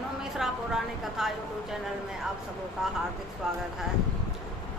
रेणु मिश्रा पौराणिक कथा YouTube channel में आप सबों का हार्दिक स्वागत है।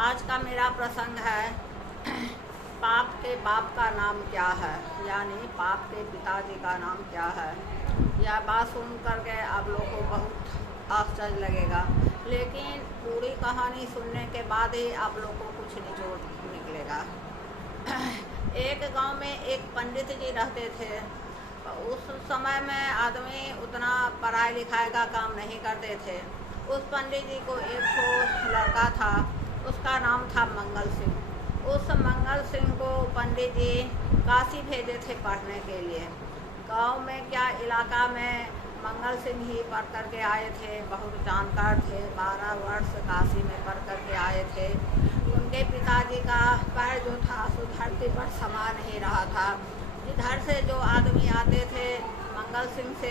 आज का मेरा प्रसंग है पाप के बाप का नाम क्या है, यानी पाप के पिताजी का नाम क्या है। यह बात सुन करके आप लोगों को बहुत आश्चर्य लगेगा, लेकिन पूरी कहानी सुनने के बाद ही आप लोगों को कुछ निचोड़ निकलेगा। एक गांव में एक पंडित जी रहते थे। उस समय में आदमी उतना पढ़ाई लिखाई का काम नहीं करते थे। उस पंडित जी को एक लड़का था, उसका नाम था मंगल सिंह। उस मंगल सिंह को पंडित जी काशी भेजे थे पढ़ने के लिए। गांव में क्या इलाका में मंगल सिंह ही पढ़ कर के आए थे, बहुत जानकार थे। 12 वर्ष काशी में पढ़ कर के आए थे। उनके पिताजी का पैर जो था सो धरती पर समा नहीं रहा था। इधर से जो आदमी आते थे मंगल सिंह से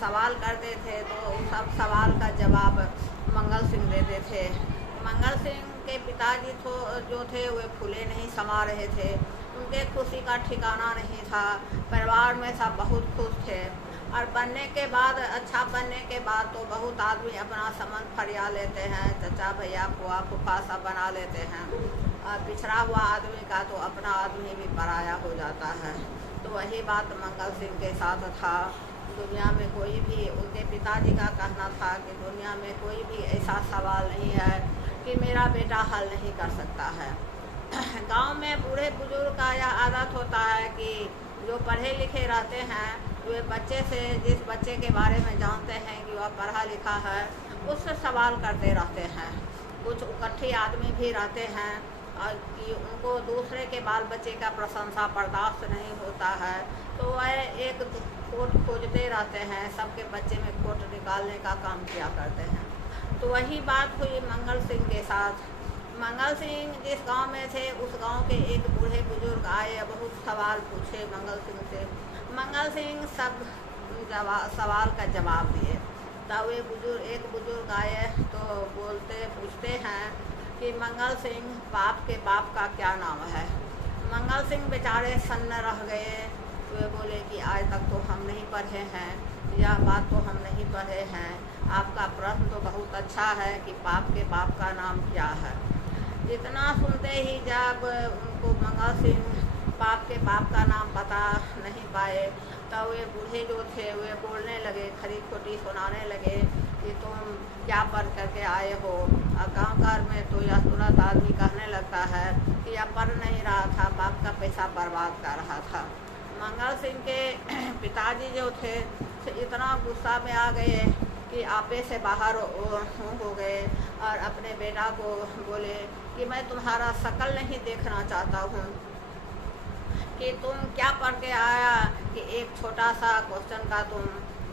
सवाल करते थे, तो सब सवाल का जवाब मंगल सिंह देते थे। मंगल सिंह के पिताजी जो थे वे फूले नहीं समा रहे थे। उनके खुशी का ठिकाना नहीं था। परिवार में सब बहुत खुश थे। और बनने के बाद, अच्छा बनने के बाद तो बहुत आदमी अपना संबंध फरिया लेते हैं, चचा भैया बुआ फूफा सब बना लेते हैं। और पिछड़ा हुआ आदमी का तो अपना आदमी भी पराया हो जाता है। तो वही बात मंगल सिंह के साथ था। दुनिया में कोई भी, उनके पिताजी का कहना था कि दुनिया में कोई भी ऐसा सवाल नहीं है कि मेरा बेटा हल नहीं कर सकता है। गांव में बूढ़े बुजुर्ग का यह आदत होता है कि जो पढ़े लिखे रहते हैं वे बच्चे से, जिस बच्चे के बारे में जानते हैं कि वह पढ़ा लिखा है, उससे सवाल करते रहते हैं। कुछ इकट्ठे आदमी भी रहते हैं और कि उनको दूसरे के बाल बच्चे का प्रशंसा बर्दाश्त नहीं होता है, तो वह एक खोट खोजते रहते हैं, सबके बच्चे में खोट निकालने का काम किया करते हैं। तो वही बात हुई मंगल सिंह के साथ। मंगल सिंह जिस गांव में थे उस गांव के एक बूढ़े बुजुर्ग आए, बहुत सवाल पूछे मंगल सिंह से। मंगल सिंह सब सवाल का जवाब दिए। तब वे एक बुजुर्ग आए तो पूछते हैं कि मंगल सिंह बाप के बाप का क्या नाम है। मंगल सिंह बेचारे सन्न रह गए। वे बोले कि आज तक तो हम नहीं पढ़े हैं, यह बात तो हम नहीं पढ़े हैं। आपका प्रश्न तो बहुत अच्छा है कि बाप के बाप का नाम क्या है। इतना सुनते ही जब उनको मंगल सिंह बाप के बाप का नाम बता नहीं पाए, तब वे बूढ़े जो थे वे बोलने लगे, खरी खोटी सुनाने लगे कि तुम क्या पढ़ करके आए हो। और गाँव घर में तो यह तुरंत आदमी कहने लगता है कि यह पढ़ नहीं रहा था, बाप का पैसा बर्बाद कर रहा था। मंगल सिंह के पिताजी जो थे इतना गुस्सा में आ गए कि आपे से बाहर हो गए और अपने बेटा को बोले कि मैं तुम्हारा शकल नहीं देखना चाहता हूँ कि तुम क्या पढ़ के आया, कि एक छोटा सा क्वेश्चन का तुम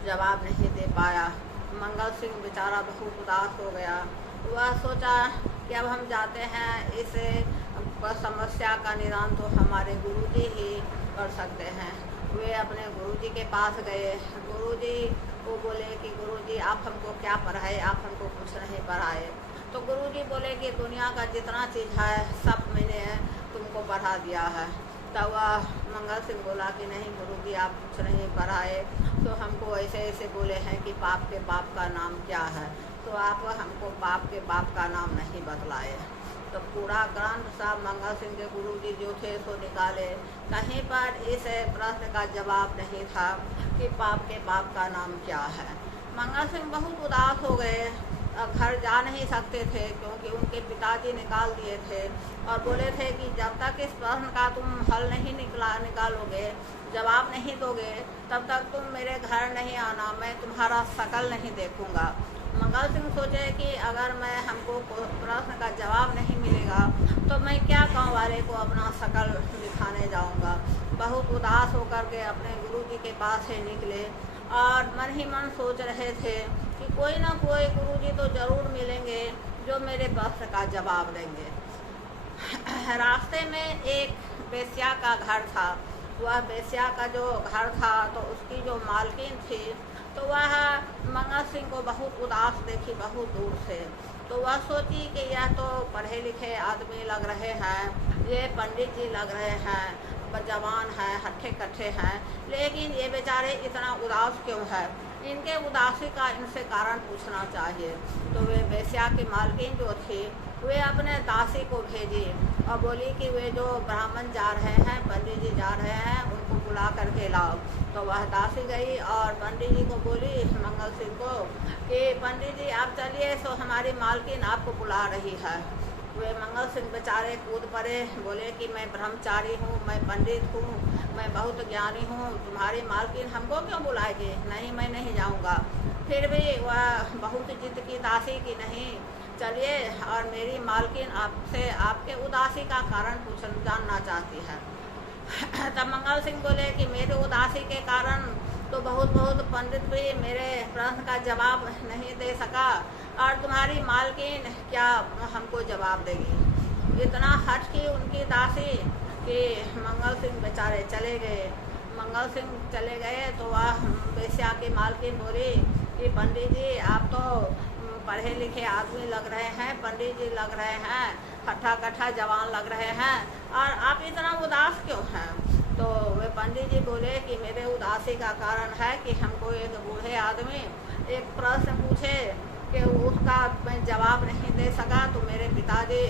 जवाब नहीं दे पाया। मंगल सिंह बेचारा बहुत उदास हो गया। वह सोचा कि अब हम जाते हैं, इस समस्या का निदान तो हमारे गुरुजी ही कर सकते हैं। वे अपने गुरुजी के पास गए। गुरुजी को बोले कि गुरुजी आप हमको क्या पढ़ाए, आप हमको कुछ नहीं पढ़ाए। तो गुरुजी बोले कि दुनिया का जितना चीज़ है सब मैंने तुमको पढ़ा दिया है। तब वह मंगल सिंह बोला कि नहीं गुरुजी आप कुछ नहीं पढ़ाए, तो हमको ऐसे ऐसे बोले हैं कि बाप के बाप का नाम क्या है, तो आप हमको बाप के बाप का नाम नहीं बतलाए। तो पूरा ग्रंथ साहब मंगल सिंह के गुरुजी जो थे सो निकाले, कहीं पर इस प्रश्न का जवाब नहीं था कि बाप के बाप का नाम क्या है। मंगल सिंह बहुत उदास हो गए। घर जा नहीं सकते थे क्योंकि उनके पिताजी निकाल दिए थे और बोले थे कि जब तक इस प्रश्न का तुम हल नहीं निकालोगे, जवाब नहीं दोगे, तब तक तुम मेरे घर नहीं आना, मैं तुम्हारा शकल नहीं देखूंगा। मंगल सिंह सोचे कि अगर मैं हमको प्रश्न का जवाब नहीं मिलेगा तो मैं क्या गांव वाले को अपना शकल दिखाने जाऊंगा। बहुत उदास होकर के अपने गुरुजी के पास से निकले और मन ही मन सोच रहे थे कि कोई ना कोई गुरुजी तो ज़रूर मिलेंगे जो मेरे प्रश्न का जवाब देंगे। रास्ते में एक बेस्या का घर था। वह बेस्या का जो घर था तो उसकी जो मालकिन थी, तो वह मंगल सिंह को बहुत उदास देखी बहुत दूर से। तो वह सोची कि यह तो पढ़े लिखे आदमी लग रहे हैं, ये पंडित जी लग रहे हैं, जवान हैं, हट्ठे कट्ठे हैं, लेकिन ये बेचारे इतना उदास क्यों है। इनके उदासी का इनसे कारण पूछना चाहिए। तो वे वेश्या की मालकिन जो थी वे अपने दासी को भेजी और बोली कि वे जो ब्राह्मण जा रहे हैं, पंडित जी जा रहे हैं, उनको बुला करके लाओ। तो वह दासी गई और पंडित जी को बोली, मंगल सिंह को, कि पंडित जी आप चलिए, सो हमारी मालकिन आपको बुला रही है। वे मंगल सिंह बेचारे कूद पड़े, बोले कि मैं ब्रह्मचारी हूँ, मैं पंडित हूँ, मैं बहुत ज्ञानी हूँ, तुम्हारी मालकिन हमको क्यों बुलाएगी? नहीं, मैं नहीं जाऊँगा। फिर भी वह बहुत जिद की दासी की नहीं, चलिए, और मेरी मालकिन आपसे आपके उदासी का कारण जानना चाहती है। तब मंगल सिंह बोले कि मेरे उदासी के कारण तो बहुत पंडित भी मेरे प्रश्न का जवाब नहीं दे सका, और तुम्हारी मालकिन क्या हमको जवाब देगी? इतना हट की उनकी दासी कि मंगल सिंह बेचारे चले गए। मंगल सिंह चले गए तो वह वेश्या की मालकिन बोली कि पंडित जी आप तो पढ़े लिखे आदमी लग रहे हैं, पंडित जी लग रहे हैं, हट्ठा कट्ठा जवान लग रहे हैं, और आप इतना उदास क्यों हैं? तो वे पंडित जी बोले कि मेरे उदासी का कारण है कि हमको एक बूढ़े आदमी एक प्रश्न पूछे कि उसका मैं जवाब नहीं दे सका, तो मेरे पिताजी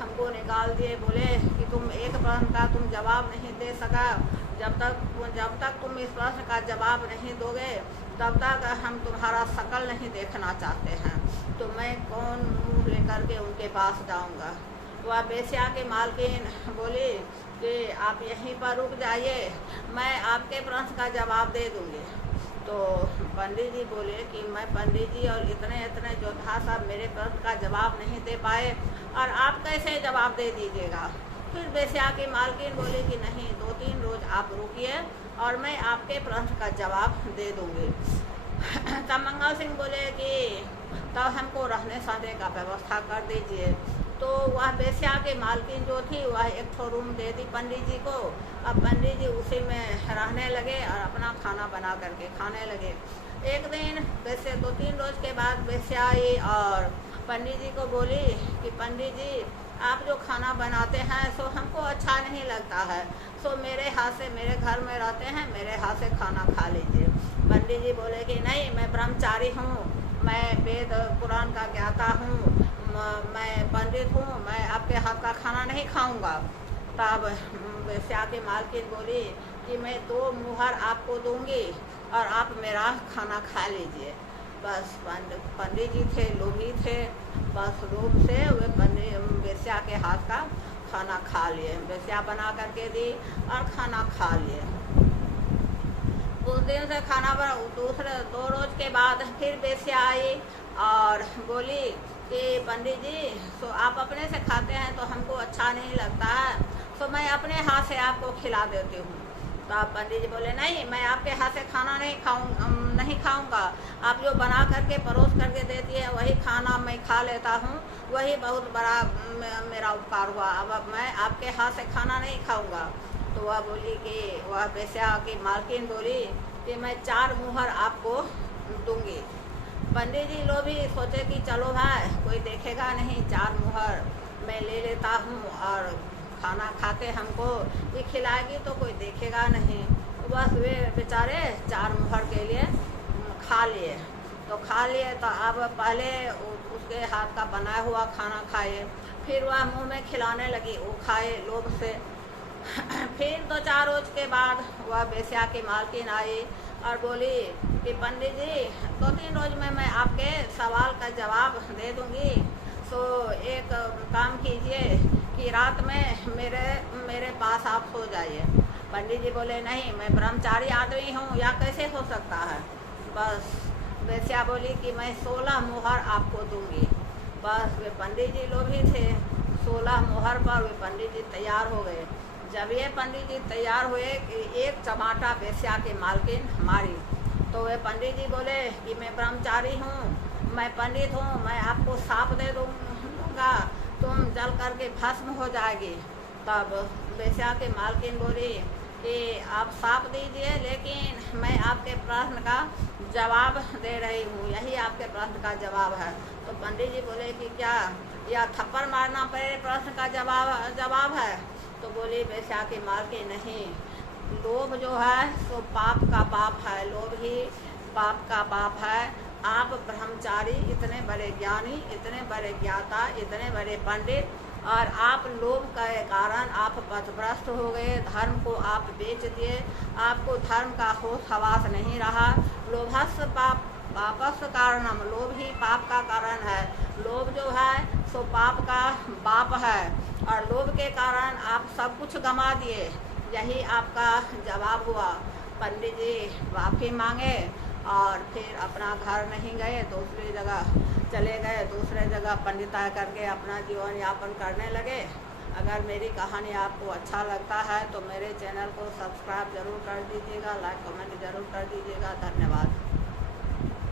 हमको निकाल दिए, बोले कि तुम एक प्रश्न का तुम जवाब नहीं दे सका, जब तक तुम इस प्रश्न का जवाब नहीं दोगे तब तक हम तुम्हारा शकल नहीं देखना चाहते हैं। तो मैं कौन मुँह लेकर के उनके पास जाऊंगा? वह वेश्या के मालकिन बोली कि आप यहीं पर रुक जाइए, मैं आपके प्रश्न का जवाब दे दूंगी। तो पंडित जी बोले कि मैं पंडित जी और इतने योद्धा साहब मेरे प्रश्न का जवाब नहीं दे पाए, और आप कैसे जवाब दे दीजिएगा? फिर वेश्या की मालकिन बोली कि नहीं, 2-3 रोज आप रुकिए और मैं आपके प्रश्न का जवाब दे दूंगी। तब मंगल सिंह बोले कि तब हमको रहने सहने का व्यवस्था कर दीजिए। तो वह वेश्या के मालकिन जो थी वह एक ठो रूम दे दी पंडित जी को। अब पंडित जी उसी में रहने लगे और अपना खाना बना करके खाने लगे। एक दिन वैसे 2-3 रोज के बाद वेश्या आई और पंडित जी को बोली कि पंडित जी आप जो खाना बनाते हैं सो हमको अच्छा नहीं लगता है, सो मेरे हाथ से, मेरे घर में रहते हैं, मेरे हाथ से खाना खा लीजिए। पंडित जी बोले कि नहीं, मैं ब्रह्मचारी हूँ, मैं वेद पुराण का ज्ञाता हूँ, मैं पंडित हूँ, मैं आपके हाथ का खाना नहीं खाऊंगा। तब वेश्या की मालकिन बोली कि मैं 2 मुहर आपको दूंगी और आप मेरा खाना खा लीजिए। बस पंडित जी थे, लोभी थे, बस लोभ से वे वेश्या के हाथ का खाना खा लिए। वेश्या बना करके दी और खाना खा लिए। उस दिन से खाना बना, दूसरे 2 रोज के बाद फिर वेश्या आई और बोली कि पंडित जी तो आप अपने से खाते हैं तो हमको अच्छा नहीं लगता है, तो मैं अपने हाथ से आपको खिला देती हूँ। तो आप पंडित जी बोले नहीं, मैं आपके हाथ से खाना नहीं खाऊंगा, आप जो बना करके परोस करके देती है वही खाना मैं खा लेता हूँ, वही बहुत बड़ा मेरा उपकार हुआ। अब मैं आपके हाथ से खाना नहीं खाऊंगा। तो वह बोली कि वह वेश्या की मालकिन बोली कि मैं 4 मुहर आपको दूंगी। पंडित जी लोग भी सोचे कि चलो भाई कोई देखेगा नहीं, 4 मुहर मैं ले लेता हूँ और खाना खाते हमको ये खिलाएगी तो कोई देखेगा नहीं। तो बस वे बेचारे 4 मुहर के लिए खा लिए। तो खा लिए तो अब पहले उसके हाथ का बनाया हुआ खाना खाए, फिर वह मुंह में खिलाने लगी, वो खाए लोभ से। फिर 2-4 रोज के बाद वह वेश्या की मालकिन आई और बोली कि पंडित जी 2-3 रोज में मैं आपके सवाल का जवाब दे दूंगी, तो एक काम कीजिए कि रात में मेरे पास आप सो जाइए। पंडित जी बोले नहीं, मैं ब्रह्मचारी आदमी हूँ, या कैसे हो सकता है। बस वेश्या बोली कि मैं 16 मुहर आपको दूंगी। बस वे पंडित जी लोग भी थे, 16 मुहर पर वे पंडित जी तैयार हो गए। जब ये पंडित जी तैयार हुए कि एक चमाटा वेश्या के मालकिन हमारी, तो वे पंडित जी बोले कि मैं ब्रह्मचारी हूँ, मैं पंडित हूँ, मैं आपको साप दे दूँगा, तुम जल करके भस्म हो जाएगी। तब वेश्या के मालकिन बोली कि आप साप दीजिए, लेकिन मैं आपके प्रश्न का जवाब दे रही हूँ, यही आपके प्रश्न का जवाब है। तो पंडित जी बोले कि क्या या थप्पड़ मारना पड़े प्रश्न का जवाब है। तो बोली वेश्या की मालकिन नहीं, लोभ जो है सो पाप का पाप है, लोभ ही पाप का पाप है। आप ब्रह्मचारी, इतने बड़े ज्ञानी, इतने बड़े ज्ञाता, इतने बड़े पंडित, और आप लोभ के कारण आप पथभ्रष्ट हो गए, धर्म को आप बेच दिए, आपको धर्म का होश हवास नहीं रहा। लोभस्य पापस्य कारणम, लोभ ही पाप का कारण है। लोभ जो है सो पाप का बाप है, और लोभ के कारण आप सब कुछ गंवा दिए। यही आपका जवाब हुआ। पंडित जी माफ़ी मांगे और फिर अपना घर नहीं गए, दूसरी जगह चले गए, दूसरे जगह पंडिताई करके अपना जीवन यापन करने लगे। अगर मेरी कहानी आपको अच्छा लगता है तो मेरे चैनल को सब्सक्राइब ज़रूर कर दीजिएगा, लाइक कमेंट ज़रूर कर दीजिएगा। धन्यवाद।